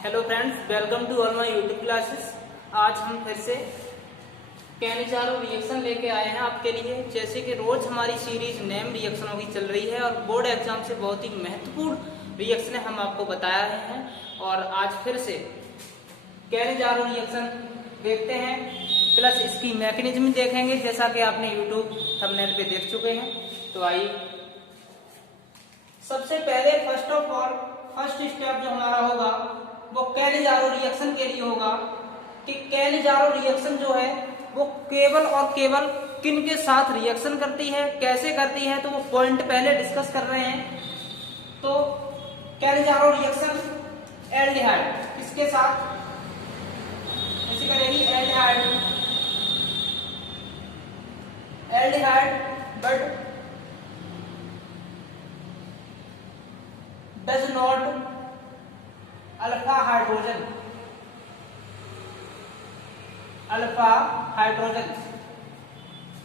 Hello friends, welcome to all my YouTube classes. आज हम फिर से कैनिजारो रिएक्शन लेके आए हैं आपके लिए। जैसे कि रोज हमारी सीरीज नेम रिएक्शनों की चल रही है और बोर्ड एग्जाम से बहुत ही महत्वपूर्ण रिएक्शन हम आपको बता रहे हैं। और आज फिर से कैनिजारो रिएक्शन देखते हैं, प्लस इसकी मैकेनिज्म देखेंगे, जैसा कि आपने यूट्यूब थंबनेल पे देख चुके हैं। तो आइए, सबसे पहले फर्स्ट स्टेप जो हमारा होगा वो कैनिजारो रिएक्शन के लिए होगा कि कैनिजारो रिएक्शन जो है वो केवल और केवल किन के साथ रिएक्शन करती है, कैसे करती है, तो वो पॉइंट पहले डिस्कस कर रहे हैं। तो कैनिजारो रिएक्शन एल्डिहाइड किसके साथ ऐसे करेगी, aldehyde but does not alpha hydrogen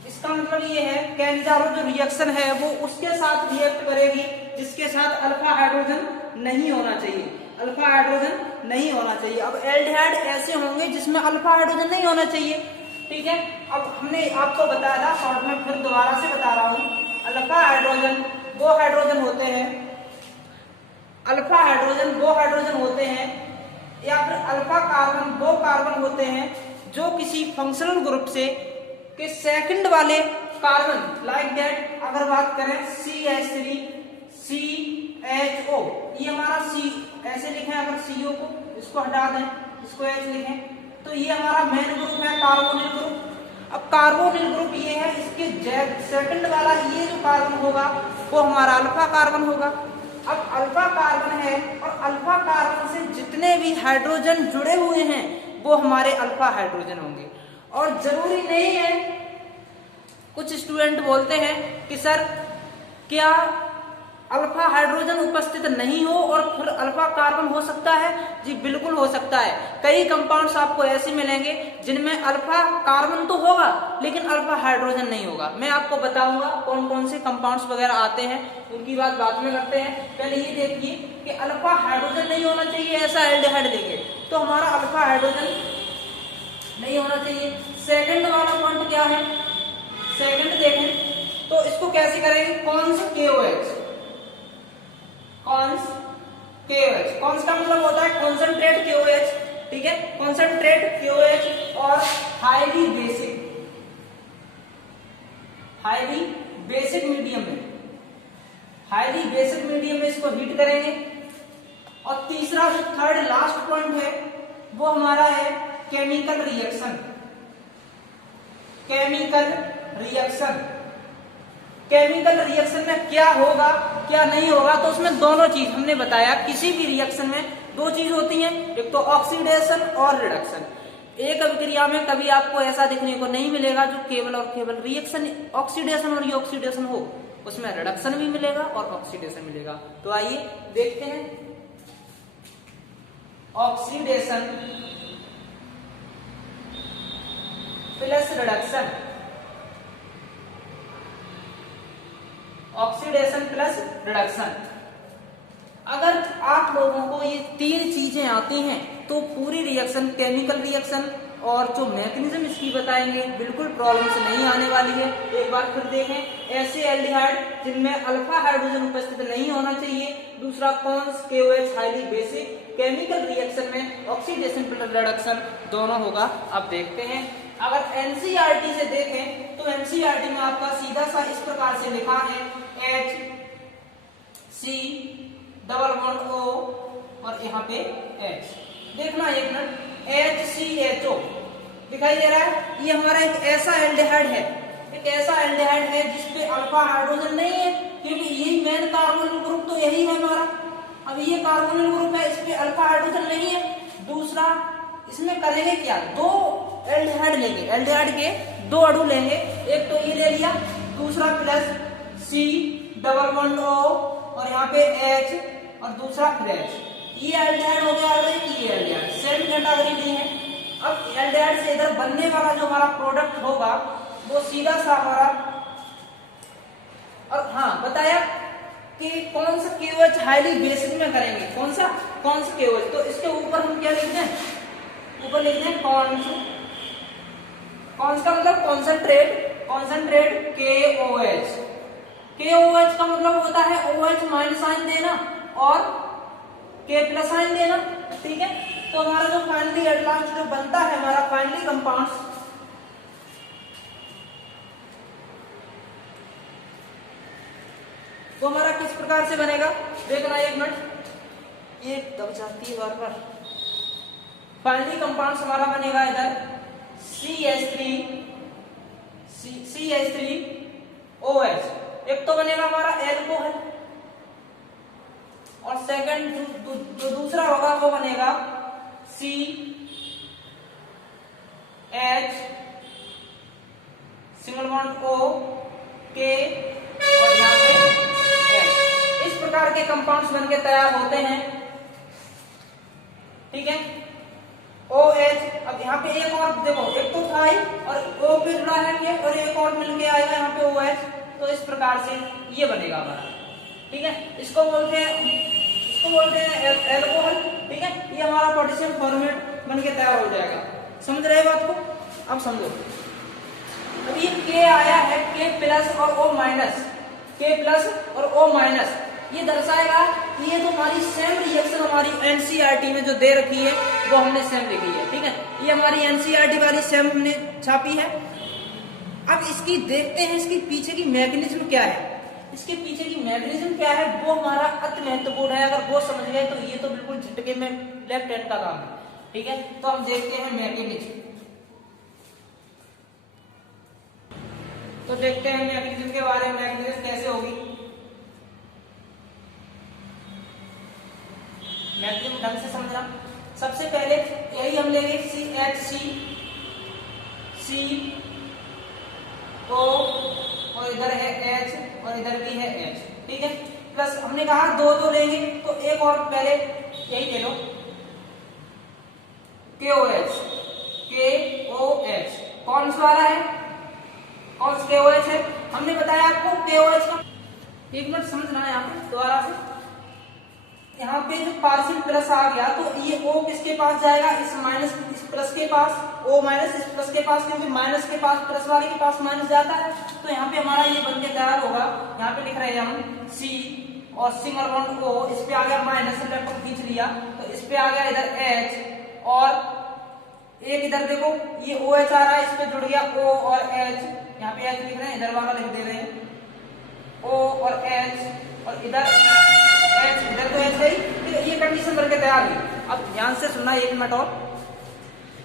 इसका मतलब ये है कैनिजारो जो रिएक्शन है वो उसके साथ रिएक्ट करेगी जिसके साथ अल्फा हाइड्रोजन नहीं होना चाहिए, अब एल्डिहाइड ऐसे होंगे जिसमें अल्फा हाइड्रोजन नहीं होना चाहिए। ठीक है, अब हमने आपको बताया था, शॉर्ट में फिर दोबारा से बता रहा हूं। अल्फा हाइड्रोजन वो हाइड्रोजन होते हैं, या फिर अल्फा कार्बन वो कार्बन होते हैं जो किसी फंक्शनल ग्रुप से के सेकंड वाले कार्बन, लाइक दैट अगर बात करें CH3 CHO, ये हमारा C ऐसे लिखें, अगर CO को इसको हटा दें, इसको H लिखें, तो ये हमारा मेन ग्रुप है कार्बोनिल ग्रुप। अब कार्बोनिल ग्रुप ये है, इसके सेकंड वाला ये जो कार्बन होगा वो हमारा अल्फा कार्बन होगा। अब अल्फा कार्बन है और अल्फा कार्बन से जितने भी हाइड्रोजन जुड़े हुए हैं वो हमारे अल्फा हाइड्रोजन होंगे। और जरूरी नहीं है, कुछ स्टूडेंट बोलते हैं कि सर क्या अल्फा हाइड्रोजन उपस्थित नहीं हो और फिर अल्फा कार्बन हो सकता है? जी बिल्कुल हो सकता है। कई कंपाउंड्स आपको ऐसे मिलेंगे जिनमें अल्फा कार्बन तो होगा लेकिन अल्फा हाइड्रोजन नहीं होगा। मैं आपको बताऊंगा कौन कौन से कंपाउंड्स वगैरह आते हैं, उनकी बात बाद में करते हैं। पहले ये देखिए कि अल्फा हाइड्रोजन नहीं होना चाहिए, ऐसा एल्डिहाइड लेंगे तो हमारा अल्फा हाइड्रोजन नहीं होना चाहिए। सेकंड वाला पॉइंट क्या है, सेकंड देखें तो इसको कैसे करेंगे, कॉन्स का मतलब होता है कॉन्सेंट्रेट KOH। ठीक है, कॉन्सेंट्रेट KOH और हाईली बेसिक मीडियम में इसको हीट करेंगे। और तीसरा जो थर्ड लास्ट पॉइंट है वो हमारा है केमिकल रिएक्शन में क्या होगा क्या नहीं होगा, तो उसमें दोनों चीज हमने बताया। किसी भी रिएक्शन में दो चीज होती हैं, एक तो ऑक्सीडेशन और रिडक्शन। एक अभिक्रिया में कभी आपको ऐसा देखने को नहीं मिलेगा जो केवल और केवल रिएक्शन ऑक्सीडेशन और ऑक्सीडेशन हो, उसमें रिडक्शन भी मिलेगा और ऑक्सीडेशन मिलेगा। तो आइए देखते हैं, ऑक्सीडेशन प्लस रिडक्शन, अगर आप लोगों को ये तीन चीजें आती हैं तो पूरी रिएक्शन, केमिकल रिएक्शन और जो मैकेनिज्म इसकी बताएंगे, बिल्कुल प्रॉब्लम्स नहीं आने वाली है। एक बार फिर देखें, ऐसे एल्डिहाइड जिनमें अल्फा हाइड्रोजन उपस्थित नहीं होना चाहिए, दूसरा cons KOH highly basic, chemical reaction में ऑक्सीडेशन प्लस रिडक्शन दोनों होगा। अब देखते हैं, अगर NCERT से देखें तो NCERT में आपका सीधा सा इस प्रकार से लिखा है HCOO और यहाँ पे H। देखना एक मिनट, HCHO दिखाई दे रहा है, ये हमारा एक ऐसा एल्डिहाइड है जिसपे अल्फा हाइड्रोजन नहीं है, क्योंकि यही मेन कार्बोनिल ग्रुप तो यही है हमारा। अब ये कार्बोनिल ग्रुप है, इसपे अल्फा हाइड्रोजन नहीं है। दूसरा इसमें करेंगे क्या, दो एल्डिहाइड लेंगे, एल्डिहाइड के दो अणु लेंगे, एक तो ये ले लिया, दूसरा प्लस C+O और यहाँ पे H और दूसरा फिर H। ये एल्डिहाइड हो गया, ये एल्डिहाइड सेम कैटेगरी में है। अब एल्डिहाइड से इधर बनने वाला जो हमारा प्रोडक्ट होगा वो सीधा सा हमारा, और हाँ बताया कि कौन सा KOH हाईली बेसिक में करेंगे, कौन सा KOH, तो इसके ऊपर हम क्या लिखते हैं, ऊपर लिखते हैं कौन सा मतलब कॉन्सेंट्रेट KOH का मतलब होता है OH माइनस साइन देना और K प्लस साइन देना, ठीक है। तो हमारा जो फाइनली एट लास्ट जो बनता है हमारा फाइनली कंपाउंड, तो हमारा किस प्रकार से बनेगा, देखना एक मिनट, ये दब जाती है बार बार। फाइनली कंपाउंड हमारा बनेगा इधर CH3OH, एक तो बनेगा हमारा एल्कोहल और सेकंड जो दूसरा होगा वो बनेगा CH single bond O K और यहाँ पे H। इस प्रकार के कंपाउंड्स बनके तैयार होते हैं, ठीक है। OH, अब यहाँ पे एक और देखो, एक तो था ही और O पे जुड़ा है ये और एक और मिलके आएगा यहाँ पे OH, तो इस प्रकार से ये बनेगा हमारा, ठीक है। इसको बोलते हैं एल्कोहल, ठीक है। ये हमारा पोटेशियम फॉर्मेट बनके तैयार हो जाएगा, समझ रहे बात को, अब समझो। अब ये K आया है, K प्लस और O माइनस, ये दर्शाएगा कि ये तो हमारी सेम रिएक्शन हमारी एनसीईआरटी में जो दे रखी है वो हमने सेम लिखी है, ठीक है। ये हमारी एनसीईआरटी वाली सेम हमने छापी है। अब इसकी देखते हैं इसकी पीछे की मैकेनिज्म क्या है, इसके पीछे की मैकेनिज्म क्या है वो हमारा अति महत्वपूर्ण है। अगर वो समझ गए तो ये तो बिल्कुल झटके में लेफ्ट हैंड का काम है, ठीक है। तो हम देखते हैं मैकेनिज्म, तो देखते हैं मैकेनिज्म के बारे में, मैकेनिज्म कैसे होगी, मैकेनिज्म ढंग से समझना। सबसे पहले यही हम लेंगे CH3CO और इधर है H और इधर भी है H, ठीक है। प्लस हमने कहा दो लेंगे तो एक और पहले यही ले लो KOH, कौन सा वाला है, कौन सा KOH है, हमने बताया आपको KOH का, एक मिनट समझना है यहाँ पे दोबारा से। यहाँ पे जो पार्शियल प्लस आ गया तो ये O किसके पास जाएगा, इस माइनस इस प्लस के पास, O माइनस इस प्लस के पास, क्योंकि माइनस के पास प्लस वाले के पास माइनस जाता है, तो यहाँ पे हमारा ये बनके तैयार होगा। यहाँ पे लिख रहे हैं हम C और सिंगल बॉन्ड O, इस पे आ गया माइनस, इलेक्ट्रॉन खींच लिया तो इस पे आ गया इधर H और एक इधर देखो ये OH आ रहा है, इस पे जुड़ गया O और H, यहाँ पे H लिख रहे हैं, इधर वाला लिख दे रहे हैं O और H और इधर तो ऐसे ही ये कंडीशन करके तैयार हुई। अब ध्यान से सुनना एक मिनट और,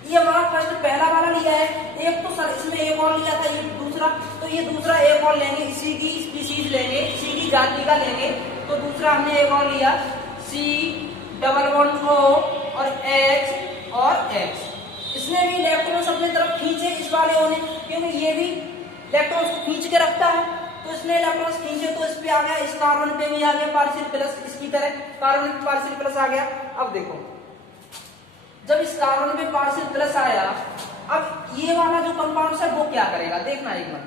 ये हमारा फर्स्ट पहला वाला लिया है, एक तो सर इसमें एक और लिया था, ये दूसरा, तो ये दूसरा एक और लेंगे, इसी की स्पीसीज लेंगे, इसी की जाति का लेंगे, तो दूसरा हमने एक और लिया C डबल बॉन्ड O और H और H। इसने भी इलेक्ट्रॉन्स अपने तरफ खींचे इस वाले O ने, क्योंकि ये भी इलेक्ट्रॉन्स को खींच के रखता है, तो इसने इलेक्ट्रॉन्स खींचे तो इस पे आ गया, इस कार्बन पे भी आ गया पार्शियल प्लस, इसकी तरह कार्बन पे पार्शियल प्लस आ गया। अब देखो जब इस कार्बन पे पार्शियल प्लस आया, अब ये वाला जो कंपाउंड है वो क्या करेगा, देखना एक बार।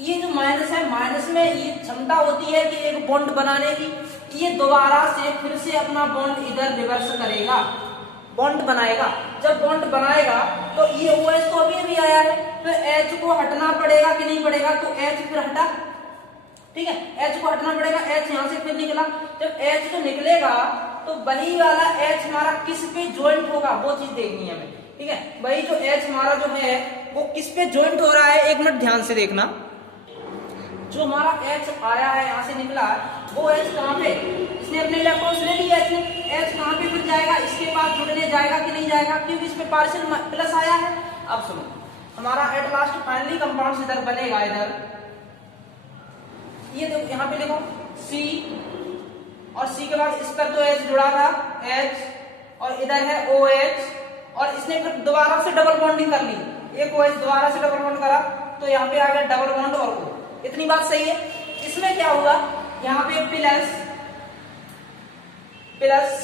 ये जो माइनस है, माइनस में ये क्षमता होती है कि एक बॉन्ड बनाने की, ये दोबारा से फिर से अपना बॉन्ड इधर रिवर्स करेगा, बॉन्ड बनाएगा। जब बॉन्ड बनाएगा तो ये OH तो अभी आया है, फिर H को हटना पड़ेगा कि नहीं पड़ेगा, तो H फिर हटा, ठीक है, H को हटना पड़ेगा, H यहां से फिर निकला, जब H तो निकलेगा तो वही वाला H हमारा किस पे ज्वाइंट होगा वो चीज देखनी है हमें, ठीक है। वही जो H हमारा जो है वो किस पे ज्वाइंट हो रहा है, एक मिनट ध्यान से देखना। जो हमारा H आया है यहाँ से निकला वो H कहाँ पे, इसने अपने इलेक्ट्रॉन्स ले लिए, H कहाँ पे फिर जाएगा, इसके पास जुड़ने जाएगा कि नहीं जाएगा, क्योंकि इस पे पार्शियल प्लस आया है। अब सुनो हमारा एट लास्ट फाइनली कंपाउंड इधर बनेगा, इधर ये देखो यहाँ पे देखो C और C के बाद इस पर तो H जुड़ा था H और इधर है OH और इसने फिर दोबारा से डबल बॉन्डिंग कर ली, एक OH दोबारा से डबल बॉन्ड करा तो यहाँ पे आ गया डबल बॉन्ड और O। इतनी बात सही है। इसमें क्या हुआ, यहाँ पे प्लस C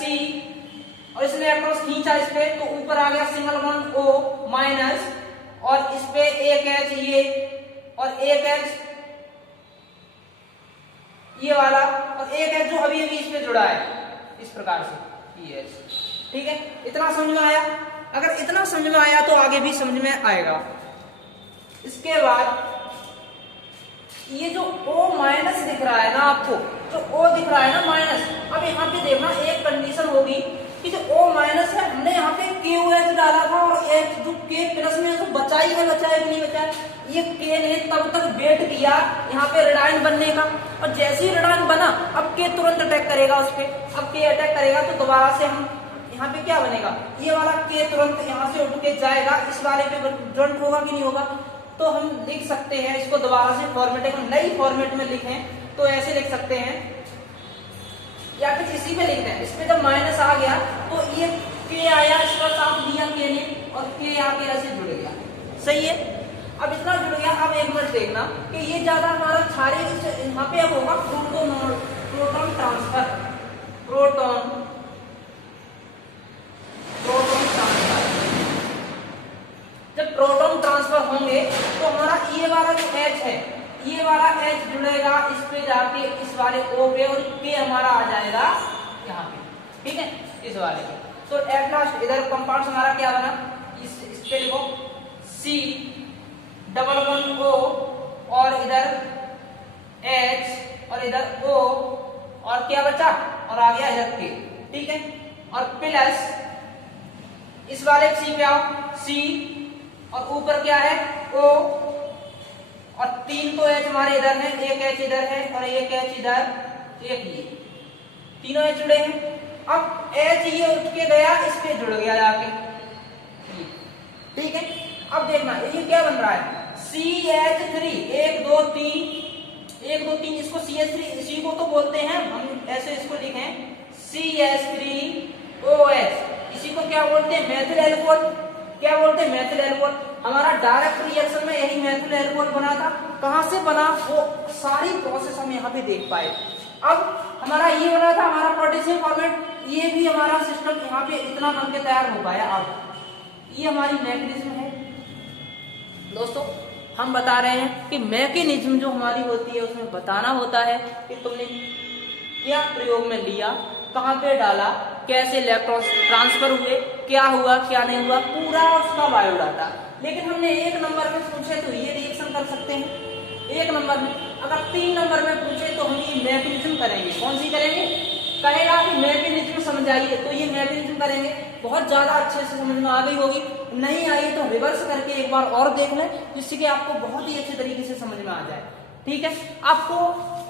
और इसने इलेक्ट्रॉन खींचा इस पे तो ऊपर आ गया सिंगल बॉन्ड O माइनस और इस पे एक H ये और एक H ये वाला और एक एच जो अभी अभी इसमें जुड़ा है इस प्रकार से ये एच। ठीक है, इतना समझ में आया? अगर इतना समझ में आया तो आगे भी समझ में आएगा। इसके बाद ये जो O माइनस दिख रहा है ना आपको, जो O दिख रहा है ना माइनस, अब यहाँ पे देखना एक कंडीशन होगी कि जो O माइनस है हमने यहाँ पे KOH डाला था और H जो K प्लस में तो बचा ही है, बचा है कि नहीं बचा है? ये K ने तब तक वेट किया यहाँ पे रेडाइन बनने का, और जैसे ही रेडाइन बना अब K तुरंत अटैक करेगा उस पे। अब K अटैक करेगा तो दोबारा से हम यहाँ पे क्या बनेगा, ये वाला K तुरंत यहाँ से उठ के जाएगा, इस वाले पे जॉइंट होगा कि नहीं होगा? तो हम लिख सकते हैं इसको दोबारा से फॉर्मेट में, नई फॉर्मेट में लिखें तो ऐसे लिख सकते हैं, या फिर इसी पे लिख दें। इसमें जब माइनस आ गया तो ये K आया, इसका साथ दिया K ने और K आके ऐसे जुड़ गया। सही है, अब इतना जुड़ गया। अब एक मिनट देखना कि ये ज्यादा हमारा क्षारीय यहाँ पे अब होगा प्रोटॉन ट्रांसफर, प्रोटॉन ट्रांसफर। जब प्रोटॉन ट्रांसफर होंगे तो हमारा ये वाला जो H है, ये वाला H जुड़ेगा इस पे जाके इस वाले O पे, और K हमारा आ जाएगा यहाँ पे। ठीक है, इस वाले पे। तो एट लास्ट इधर कंपाउंड हमारा क्या बना, इस पे लिखो C डबल वन O और इधर H और इधर O और क्या बचा, और आ गया इधर K। ठीक है, और प्लस इस वाले C पे आओ, C और ऊपर क्या है O, और तीन तो H हमारे इधर है, एक H इधर है और एक H इधर, एक ये तीनों H जुड़े हैं। अब H ये उठ के गया इस पे जुड़ गया जाके। ठीक है, अब देखना ये क्या बन रहा है, CH3 1 2 3, इसको CH3 इसी को तो बोलते हैं हम, ऐसे इसको लिखें CH3OH, इसी को क्या बोलते हैं, मेथिल एल्कोहल। क्या बोलते हैं, मेथिल एल्कोहल। हमारा डायरेक्ट रिएक्शन में यही मेथिल एल्कोहल बना था। कहां से बना, वो सारी प्रोसेस हम यहाँ पे देख पाए। अब हमारा ये बना था हमारा पोटेशियम फॉर्मेट, ये भी हमारा सिस्टम यहाँ पे इतना बन के तैयार हो पाया। अब ये हमारी मैकेनिज्म है दोस्तों। हम बता रहे हैं कि मैकेनिज्म जो हमारी होती है उसमें बताना होता है कि तुमने क्या प्रयोग में लिया, कहाँ पे डाला, कैसे इलेक्ट्रॉन ट्रांसफर हुए, क्या हुआ क्या नहीं हुआ, पूरा उसका बायोडाटा। लेकिन हमने एक नंबर में पूछे तो ये रिएक्शन कर सकते हैं एक नंबर में। अगर 3 नंबर में पूछे तो हम ये मैकेनिज्म करेंगे। कौन सी करेंगे, कहेगा कि मैकेनिज्म समझाइए तो ये मैकेनिज्म करेंगे। बहुत ज्यादा अच्छे से समझ में आ गई होगी, नहीं आई तो रिवर्स करके एक बार और देख लें, जिससे कि आपको बहुत ही अच्छे तरीके से समझ में आ जाए। ठीक है, आपको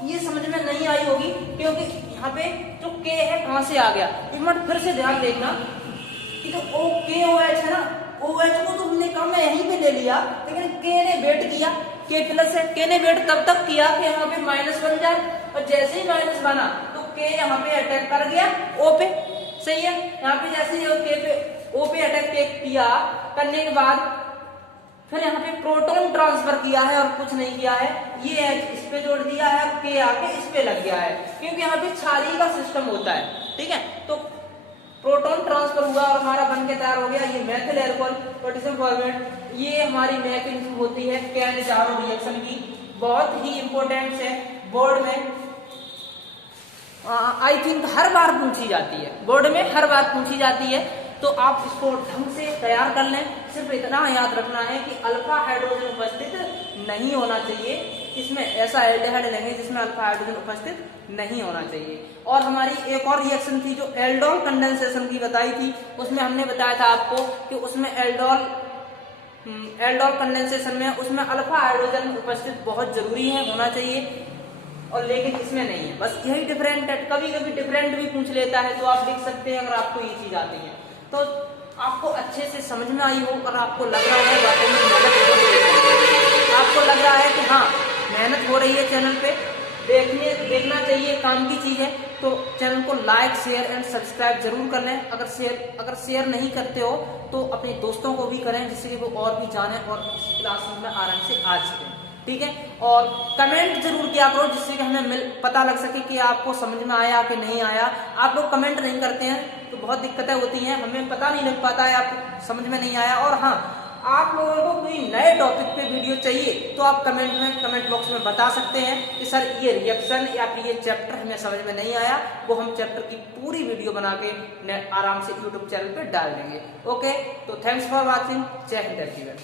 ये समझ में नहीं आई होगी क्योंकि यहाँ पे जो K है कहां से आ गया। एक मिनट फिर से ध्यान देखना कि जो KOH है ना, OH को तो हमने कम यहीं पे ले लिया, लेकिन K ने वेट किया, K प्लस है, K ने वेट तब तक किया कि यहाँ पे माइनस बन जाए, और जैसे ही माइनस बना तो K यहाँ पे अटैक कर गया O पे। सही है, यहाँ पे जैसे ही K पे O पे अटैक किया, करने के बाद फिर यहाँ पे प्रोटॉन ट्रांसफर किया है और कुछ नहीं किया है, ये H इस पे जोड़ दिया है और K आके इस पे लग गया है, क्योंकि यहाँ पे क्षारीय का सिस्टम होता है। ठीक है, तो प्रोटॉन ट्रांसफर हुआ और हमारा बन के तैयार हो गया ये मेथिल एल्कोहल पोटेशियम फॉर्मेट। ये हमारी मैकेनिज्म होती है कैन-जारो रिएक्शन की, बहुत ही इंपॉर्टेंट है, बोर्ड में आई थिंक हर बार पूछी जाती है, बोर्ड में हर बार पूछी जाती है। तो आप इसको ढंग से तैयार कर लें। सिर्फ इतना याद रखना है कि अल्फा हाइड्रोजन उपस्थित नहीं होना चाहिए, इसमें ऐसा एल्डिहाइड लेंगे जिसमें अल्फा हाइड्रोजन उपस्थित नहीं होना चाहिए। और हमारी एक और रिएक्शन थी जो एल्डोल कंडेंसेशन की बताई थी, उसमें हमने बताया था आपको कि उसमें एल्डोल कंडेंसेशन में उसमें अल्फा हाइड्रोजन उपस्थित बहुत जरूरी है, होना चाहिए, और लेकिन इसमें नहीं है। बस यही डिफरेंट है, कभी कभी डिफरेंट भी पूछ लेता है तो आप लिख सकते हैं अगर आपको ये चीज आती है तो। आपको अच्छे से समझ में आई हो और आपको लग रहा है वाकई में मेहनत हो रही है, आपको लग रहा है कि हाँ मेहनत हो रही है चैनल पे, देखना चाहिए, काम की चीज है, तो चैनल को लाइक शेयर एंड सब्सक्राइब जरूर कर लें। अगर शेयर नहीं करते हो तो अपने दोस्तों को भी करें, जिससे कि वो और भी जाने और इस क्लास में आराम से आ सकें। ठीक है, और कमेंट जरूर किया करो जिससे कि हमें पता लग सके कि आपको समझ में आया कि नहीं आया। आप लोग कमेंट नहीं करते हैं तो बहुत दिक्कतें होती हैं, हमें पता नहीं लग पाता है आपको समझ में नहीं आया। और हाँ, आप लोगों को कोई नए टॉपिक पे वीडियो चाहिए तो आप कमेंट बॉक्स में बता सकते हैं कि सर ये रिएक्शन या फिर ये चैप्टर हमें समझ में नहीं आया, वो हम चैप्टर की पूरी वीडियो बना के आराम से यूट्यूब चैनल पे डाल देंगे। ओके, तो थैंक्स फॉर वॉचिंग। जय हिंद एवरीवन।